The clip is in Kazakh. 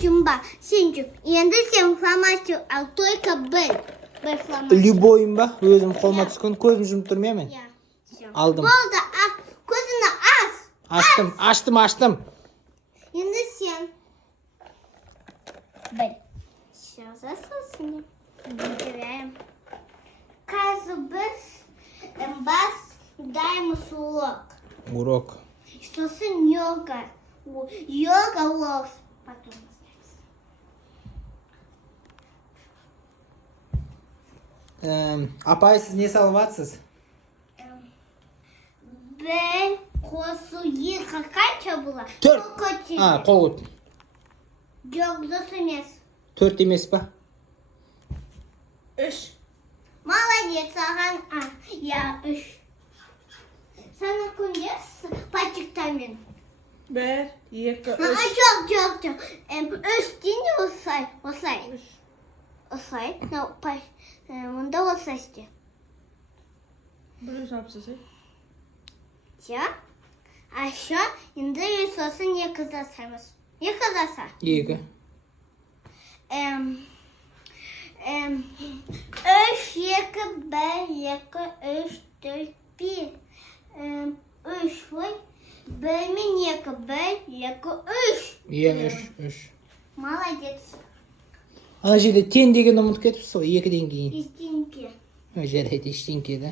Сенчумба, сенчум. Енді сен фломастер, ал только бір фломастер. Любойым ба? Өзім қолыма түскен. Көзім жұмып тұрмын мен? Алдым. Болды, көзіні Аштым. Енді сен. Бір. Сейчас засосыне. Проверяем. Қазір біз даемыз урок. Сосын йога. Йога урок. Потом. Апай, сіз не салып атсыз? Бір қосу екі қанша бұла? 4. Қол көт. Жоқ, дұрыс емес. 4 емес па? 3. Молодец, аған. Я 3. Сана күндес пачықтамен. 1, 2, 3. Жоқ. 3 дейінде осылай. Осылай. Мұнда осылай істе. Бір жапсыз, Жоқ. Аша, енді сосын екі жасаймыз. Екі жаса. 2. 3, 2, 1, 2, 3, 4, 5. 3 ғой. 1 мен 2, 1, 2, 3. 3. Молодец. Ана жерде тен деген ұмыт кетіпсіз ғой, 2-ден кейін. Истинки. Жарайды, ештеңке да.